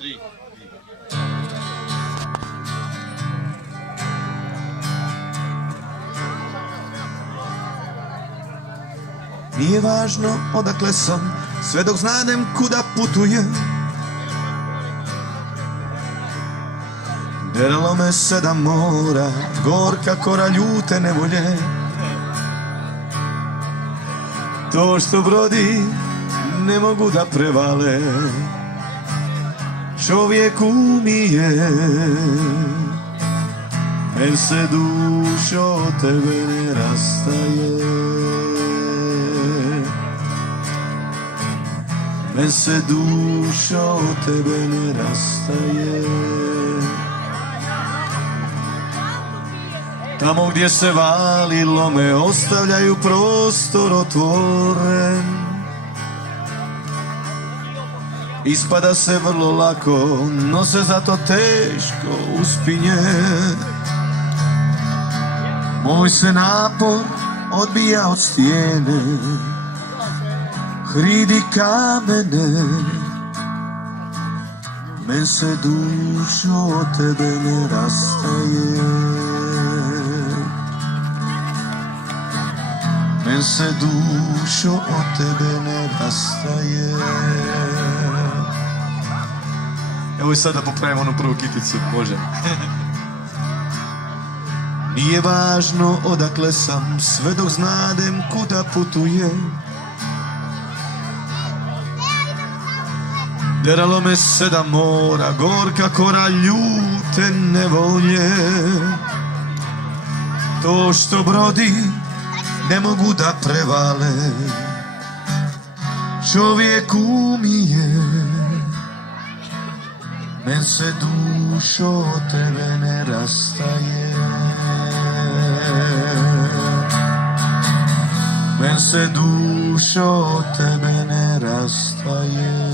3. Nije važno odakle sam, sve dok znadem kuda putujem. Deralo me 7 mora, gorka kora ljute nevolje. To što brodi ne mogu da prevale, čovjek umije. Men se dušo od tebe ne rastaje, men se dušo od tebe ne rastaje. Tamo gdje se valilo me ostavljaju prostor otvoren. Ispada se vrlo lako, no se zato teško uspinje. Moj se napor odbija od stijene, hridi kamene. Men se dušo od tebe ne rastaje, men se dušo od tebe ne rastaje. Evo i sad da popravimo onu prvu kiticu, može. Nije važno odakle sam, sve dok znadem kuda putujem. Deralo me 7 mora, gorka kora ljute nevolje. To što brodi ne mogu da prevale, čovjek umije. Men se dušo od tebe ne rastaje, men se dušo od tebe ne rastaje.